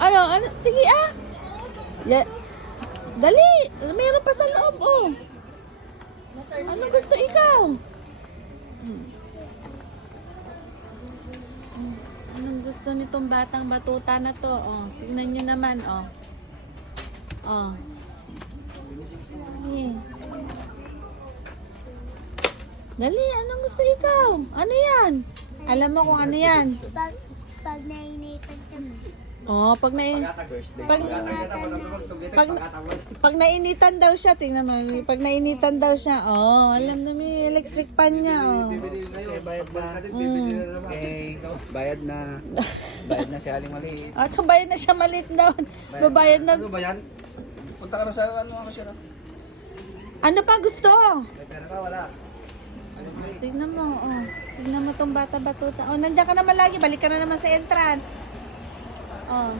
Ano? Sige ah. Dali. Mayroon pa sa loob, oh. Ano gusto ikaw? Anong gusto nitong batang batuta na to? Oh, tingnan nyo naman, oh. Oh. Sige. Dali, anong gusto ikaw? Ano yan? Alam mo kung ano yan? Pag nainitan kami. Oh, pag nainitan daw siya, tingnan mo, pag nainitan daw siya, oh, alam na may electric pan niya, oh. Bayad na. Bayad na si Aling Maliit. At so bayad na siya maliit daw. Babayad na. Ano ba yan? Punta ka na sa ano siya. Ano pa gusto? May pera ka, wala. Tingnan mo, oh. Tingnan mo tong bata-batuta. Oh, nandiyan ka naman lagi, balik ka na naman sa entrance. Oh.